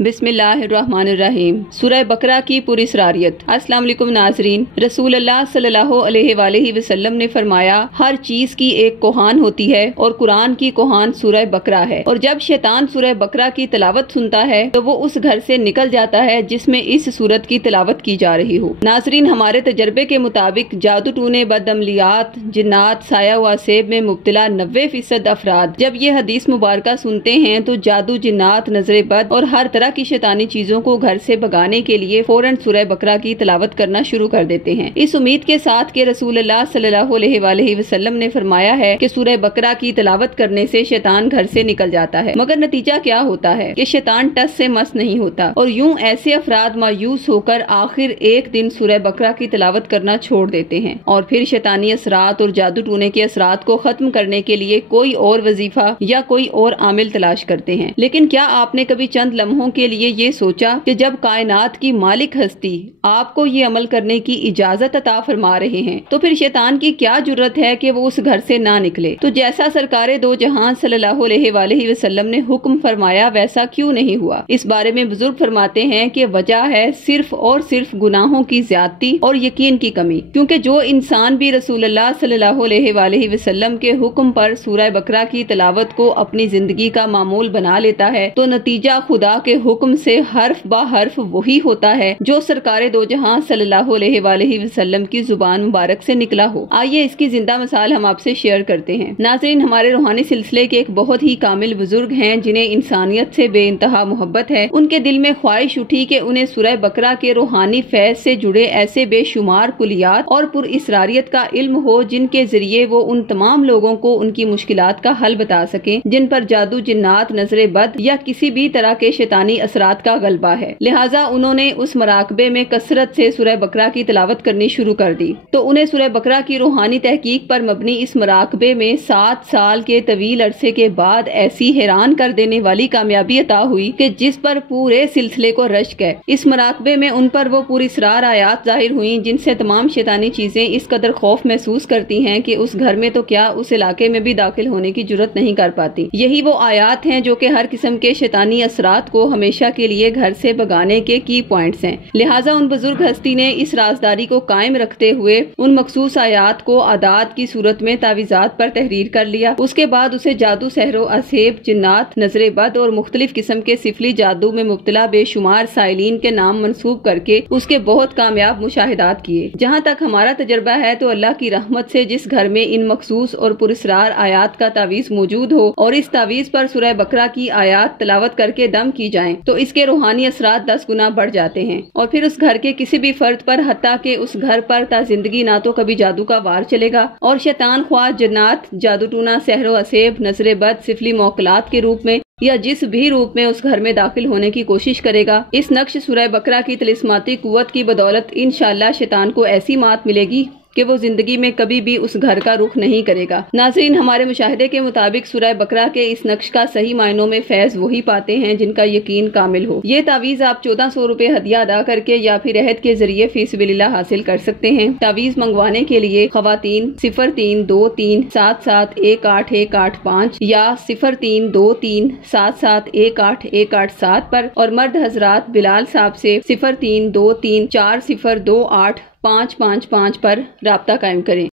बिस्मिल्लाहिर्रहमानिर्रहीम। सूरह बकरा की पुरस्रारियत। अस्सलाम वालेकुम नाज़रीन। रसूल अल्लाह सल्लल्लाहु अलैहि वसल्लम ने फरमाया, हर चीज की एक कोहान होती है और कुरान की कोहान सूरह बकरा है। और जब शैतान सूरह बकरा की तिलावत सुनता है तो वो उस घर से निकल जाता है जिसमें इस सूरत की तिलावत की जा रही हो। नाज़रीन, हमारे तजर्बे के मुताबिक जादू टूने, बदअमलियात, जिन्नात, साया व सेब में मुब्तला 90% अफराद जब ये हदीस मुबारका सुनते हैं तो जादू, जिन्नात, नजरे बद और हर तरह की शैतानी चीजों को घर से भगाने के लिए फौरन सूरह बकरा की तिलावत करना शुरू कर देते हैं, इस उम्मीद के साथ कि रसूल अल्लाह सल्लल्लाहु अलैहि वसल्लम ने फरमाया है कि सूरह बकरा की तिलावत करने से शैतान घर से निकल जाता है। मगर नतीजा क्या होता है कि शैतान टस से मस नहीं होता और यूं ऐसे अफराद मायूस होकर आखिर एक दिन सूरह बकरा की तिलावत करना छोड़ देते हैं और फिर शैतानी असरात और जादू टूने के असरात को खत्म करने के लिए कोई और वजीफा या कोई और आमिल तलाश करते हैं। लेकिन क्या आपने कभी चंद लम्हों के लिए ये सोचा कि जब कायनात की मालिक हस्ती आपको ये अमल करने की इजाजत अता फरमा रहे हैं तो फिर शैतान की क्या जुर्रत है कि वो उस घर से ना निकले। तो जैसा सरकारे दो जहां सल्लल्लाहु अलैहि वसल्लम ने हुक्म फरमाया वैसा क्यों नहीं हुआ। इस बारे में बुजुर्ग फरमाते हैं कि वजह है सिर्फ और सिर्फ गुनाहों की ज्यादती और यकीन की कमी। क्योंकि जो इंसान भी रसूलुल्लाह सल्लल्लाहु अलैहि वसल्लम के हुक्म पर सूरह बकरा की तिलावत को अपनी जिंदगी का मामूल बना लेता है तो नतीजा खुदा के हुक्म से हर्फ बा हर्फ वही होता है जो सरकारे दो जहां सल्लल्लाहु अलैहि वसल्लम की जुबान मुबारक से निकला हो। आइए इसकी जिंदा मिसाल हम आपसे शेयर करते हैं। नाज़रीन, हमारे रूहानी सिलसिले के एक बहुत ही कामिल बुजुर्ग हैं जिन्हें इंसानियत से बेइंतहा मोहब्बत है। उनके दिल में ख्वाहिश उठी कि उन्हें सूरह बकरा के रूहानी फैज से जुड़े ऐसे बेशुमार कुलियात और पुरअसरारियत का इल्म हो जिनके जरिए वो उन तमाम लोगों को उनकी मुश्किलात का हल बता सके जिन पर जादू, जिन्नात, नजरे बद या किसी भी तरह के शैतानी असरात का गलबा है। लिहाजा उन्होंने उस मराकबे में कसरत से सूरह बकरा की तिलावत करनी शुरू कर दी। तो उन्हें सूरह बकरा की रूहानी तहकीक पर मबनी इस मराकबे में 7 साल के तवील अरसे के बाद ऐसी हैरान कर देने वाली कामयाबी अता हुई कि जिस पर पूरे सिलसिले को रश्क है। इस मराकबे में उन पर वो पुरअसरार आयात जाहिर हुई जिनसे तमाम शैतानी चीजें इस कदर खौफ महसूस करती हैं कि उस घर में तो क्या उस इलाके में भी दाखिल होने की जुर्रत नहीं कर पाती। यही वो आयात हैं जो कि हर किस्म के शैतानी असरात को हमेशा के लिए घर से भगाने के की पॉइंट्स हैं। लिहाजा उन बुजुर्ग हस्ती ने इस राजदारी को कायम रखते हुए उन मखसूस आयात को आदात की सूरत में तावीज़ात पर तहरीर कर लिया। उसके बाद उसे जादू, सहरो, असेब, जिन्नात, नजरे बद और मुख्तलिफ किस्म के सिफली जादू में मुब्तला बेशुमार साइलीन के नाम मंसूब करके उसके बहुत कामयाब मुशाहिदात किए। जहाँ तक हमारा तजर्बा है तो अल्लाह की रहमत से जिस घर में इन मखसूस और पुरअसरार आयात का तावीज़ मौजूद हो और इस तावीज़ पर सूरह बकरा की आयात तिलावत करके दम की जाए तो इसके रूहानी असरात 10 गुना बढ़ जाते हैं। और फिर उस घर के किसी भी फर्द पर, हत्ता के उस घर पर ता जिंदगी ना तो कभी जादू का वार चलेगा और शैतान ख्वाह जिन्नात, जादू टूना, सहरो, असेब, नजरे बद, सिफली मौकलात के रूप में या जिस भी रूप में उस घर में दाखिल होने की कोशिश करेगा, इस नक्श सूरह बकरा की तिलिस्माती कुव्वत की बदौलत इंशाअल्लाह शैतान को ऐसी मात मिलेगी कि वो जिंदगी में कभी भी उस घर का रुख नहीं करेगा। नाज़रीन, हमारे मुशाहिदे के मुताबिक सूरह बकरा के इस नक्श का सही मायनों में फैज वही पाते हैं जिनका यकीन कामिल हो। ये तावीज़ आप 1400 रुपए हदिया अदा करके या फिर अहद के जरिए फी सबिलिल्लाह हासिल कर सकते हैं। तावीज़ मंगवाने के लिए खवातीन 032377181885 या 032377181887 पर और मर्द हजरात बिलाल साहब से 03234028 555 पर राब्ता कायम करें।